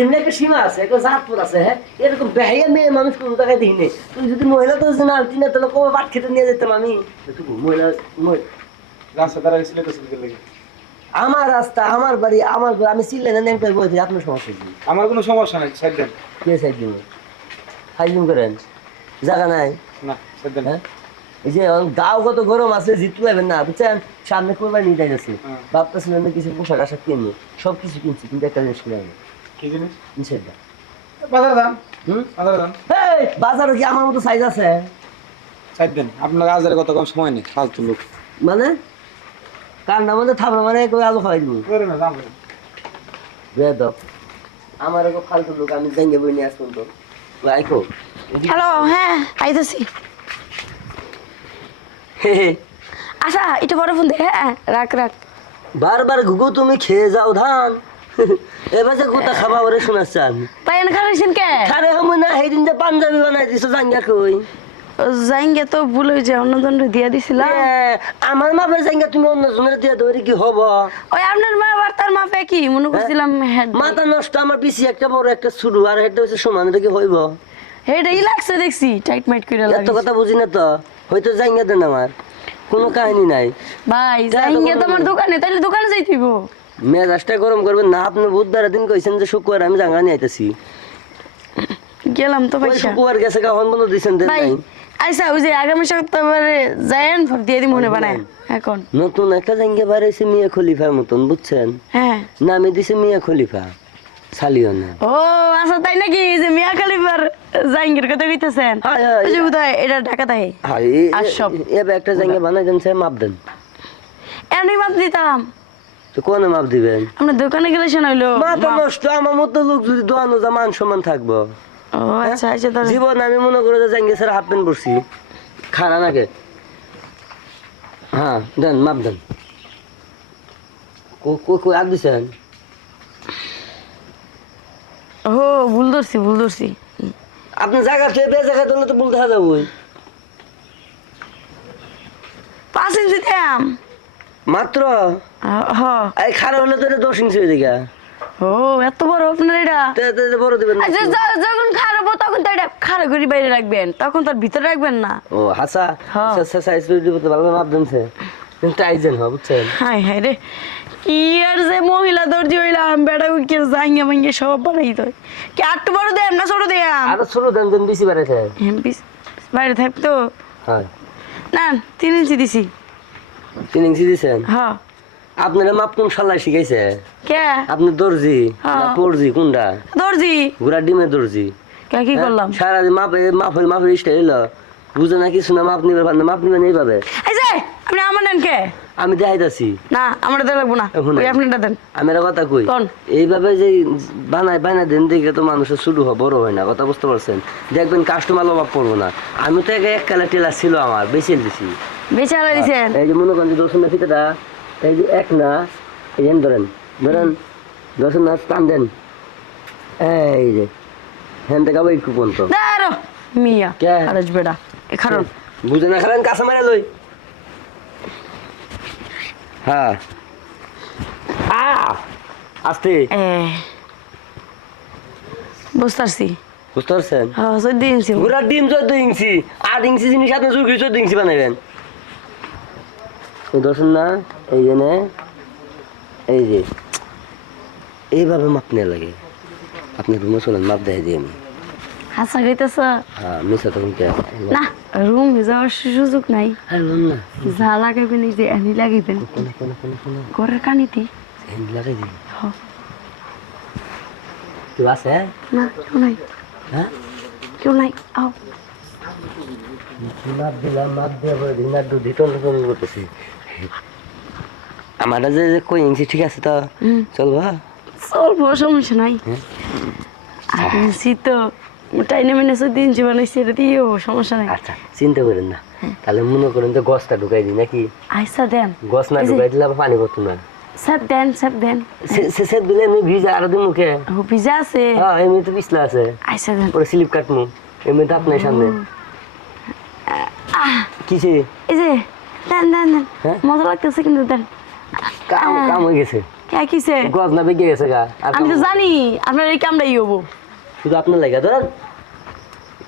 এমনি একটা সীমা আছে, একটা জাতপুর আছে। হ্যাঁ, এরকম বেহাইয়া মেয়ে মানুষ কোনো জায়গায় দেখি নেই। তুই যদি মহিলা তো না আলতি না, তাহলে কবে বাট খেতে নিয়ে যেতাম আমি। মহিলা রাস্তা দ্বারা গেছিলে তো সিলকে লেগে। আমার রাস্তা, আমার বাড়ি, আমার আমি চিল্লে না নেন বলছি, আপনার সমস্যা কি? আমার কোনো সমস্যা নাই, সাইড দেন। কে সাইড দিব? হাইজিম করেন, জায়গা নাই। না, সাইড দেন। হ্যাঁ, এই যে গাও কত গরম আছে, জিতু পাবেন না বুঝছেন। সামনে কোরবানি নিতে গেছে, ভাবতেছিলেন না কিছু পোশাক আশাক কিনবো, সব কিছু কিনছি, কিন্তু একটা জিনিস কিনে আনি কি জিনিস? নিষেধটা। বাজারে দাম। বাজারে দাম। এই বাজারে কি আমার মতো সাইজ আছে? সাইড দেন, আপনার আজারে কত কম সময় নেই, ফালতু লোক। মানে কান্না মধ্যে থাপড়া মানে কই আলু খাওয়াই দিব? করে না, দাম করেন। বেদব আমার এগো ফালতু লোক, আমি জাঙ্গে বই নিয়ে আসুন তো আইকো। হ্যালো, হ্যাঁ আইতাছি। আচ্ছা এটা বড় ফোন দে। হ্যাঁ রাখ রাখ। বারবার ঘুঘু তুমি খেয়ে যাও ধান, এবার যে গোটা খাবা ওরে শোনাচ্ছেন। তাই এনে খারাইছেন কে? খারে হম না, সেই দিন যে পাঞ্জাবি বানাই দিছো জাঙ্গা কই? জাইঙ্গে তো ভুল হয়েছে, অন্যজনরে দিয়ে দিছিলাম। আমার মাপের জাঙ্গা তুমি অন্য জনের দিয়ে ধরে কি হব? ওই আপনার মা আর তার মাপে কি মনে করছিলাম হেড। মাথা নষ্ট, আমার পিছি একটা বড় একটা শুরু, আর হেডটা হচ্ছে সমান, এটা কি হইব? হেডই লাগছে দেখছি, টাইট মাইট করে এত লাগছে। কথা বুঝি না তো, হয়তো জাঙ্গা দেন আমার কোনো কাহিনী নাই। ভাই জাইঙ্গে তোমার দোকানে, তাইলে দোকানে যাইতিব। মেজাজটা গরম করবেন না, আপনি বুধবার দিন কইছেন যে শুক্রবার আমি জাঙ্গা নিয়ে আইতেছি। গেলাম তো ওই পয়সা। শুক্রবার গেছে কখন বন্ধ দিছেন দেন ভাই নাই? আইসা ওই যে আগামী সপ্তাহে যায়েন দিয়ে দিই মনে বানায় এখন। নতুন একটা জাঙ্গা বাড়াইছে মিয়া খলিফার মতন বুঝছেন, হ্যাঁ নামে দিছে মিয়া খলিফা, সালিও না। ও আচ্ছা তাই নাকি? যে মিয়া খলিফার জাইঙ্গের কথা কইতেছেন? হায় হায়। ওই যে কোথায় এটা ঢাকাতে আর সব এবার একটা জাঙ্গা বানাই দেন, সে মাপ দেন। এমনি মাপ দিতাম। তো কোনে মাপ দিবেন? আপনার দোকানে গেলে শোনা হইলো মাথা নষ্ট, আমার মতো লোক যদি দোয়ানো যা মান সম্মান থাকবো। ও আচ্ছা আচ্ছা ধরেন। জীবন আমি মনে করে যে জাঙ্গা স্যার হাফ প্যান্ট পরছি, খানা নাকে। হ্যাঁ দেন, মাপ দেন। কই আর দিছেন? ও ভুল ধরছি ভুল ধরছি। আপনি জায়গা থেকে বে জায়গা দিলে তো ভুল দেখা যাবো। 5 ইঞ্চি দাম মাত্র হ। এই খারাপ হলে তো এটা 10 ইঞ্চি হয়ে যায়। ও এত বড় আপনার এটা? বড় দিবেন না। আচ্ছা যখন খারাপ তখন তো এটা খারাপ করে বাইরে রাখবেন, তখন তার ভিতরে রাখবেন না। ও হাসা হ্যাঁ। সাইজ করে দিব তো ভালো মাপ দেনছে, কিন্তু আইজেন হবে বুঝছেন। হাই হাই রে, কি আর যে মহিলা দর্জি হইলাম, বেড়া উইকে জাঙ্গে মাঙ্গে সব বানাই তো। কি আটটু বড় দেন না ছোট দেন? আরো ছোট দেন, দেন বেশি বাড়াইছে। বাইরে থাকতো হ্যাঁ না 3 ইঞ্চি দিছি। 3 ইঞ্চি দিছেন? হ্যাঁ। আপনারা মাপ কোন শালায় শিখাইছে? কে? আপনি দর্জি না হ্যাঁ। পরজি কোনটা? দর্জি। ঘোড়া ডিমের দর্জি। কে কি করলাম? সারাদিন মাপের স্টাইল এলো, বুঝে না কিছু না, মাপ নিবে পারে না, মাপ নিবে নেই পাবে। এই যে আপনি আমার নেন কে? আমি দেখাইতাছি। না আমার দেওয়া লাগবো না, ওই আপনারটা দেন। আমি একটা কথা কই, কোন? এইভাবে যে বানায় দেন দেখে তো মানুষের শুরু হয়, বড় হয় না, কথা বুঝতে পারছেন? দেখবেন কাস্টমার অভাব পড়বো না। আমি তো এক কালার টেলার ছিল আমার, বেশি দিছি। বেচে আলা দিছেন? এই যে মনে করেন যে দর্শন না ফিতেটা, এই যে এক না, এই যে ধরেন দর্শন না টান দেন, এই যে হ্যান থেকে আবার একটু পর্যন্ত দাঁড়ো মিয়া কে? আরেজ বেড়া এ কারণ বুঝে না খালেন কাঁচা মারা লই। হ্যাঁ আস্তে এ বুঝতে পারছি। বুঝতে পারছেন? হ্যাঁ 14 ইঞ্চি। ঘোড়ার ডিম 14 ইঞ্চি, 8 ইঞ্চি জিনিস আপনি জোর করে 14 ইঞ্চি বানাইবেন। দর্শন না এই যে এই যে এইভাবে মাপ নেওয়া লাগে। আপনি রুমে চলেন, মাপ দেখে দিই আমি। হাসা খাইতেছ? হ্যাঁ মিশা তখন কে না রুম যাওয়ার সুযোগ নাই। হ্যাঁ লোন না যা লাগাইবেন এই যে এনি লাগাইবেন কোনে ঘরের কানিতে। এনে লাগাই দিই। হ্যাঁ। কেউ আছে? না কেউ নাই। হ্যাঁ কেউ নাই আও। মাপ দিলাম, মাপ দিয়ে দিনার দুধ দিতন করতেছি। আমার যে কই ইঞ্চি ঠিক আছে তো চলবা? চলবো, সমস্যা নাই। আর ইঞ্চি তো টাইনে মেনে 14 ইঞ্চি বানাইছি, এটা দিয়েও সমস্যা নাই। আচ্ছা চিন্তা করেন না, তাহলে মনে করেন যে গছটা ঢুকাই দিই নাকি? আইসা দেন। গছ না ঢুকাই দিলে আবার পানি পড়তো না। স্যার দেন স্যার দেন। সে দিলে এমনি ভিজা আরো দিন মুখে। ও ভিজা আছে? হ্যাঁ এমনি তো পিছলা আছে, আইসা দেন। পরে স্লিপ কাটমু, এমনি তো আপনার সামনে কিসে এই যে দেন দেন দেন। হ্যাঁ? মজা লাগতেছে কিন্তু দেন। কাম হয়ে গেছে। কে কিসে গজ না বেগে গেছে গা আর আমি তো জানি আপনার এই কামড়াই হবো শুধু আপনার লাগা ধরেন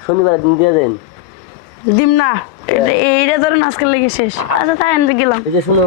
শনিবার দিন দিয়ে দেন দিম না এইটা ধরেন আজকের লেগে শেষ আচ্ছা তাই আমি গেলাম এই যে শুনো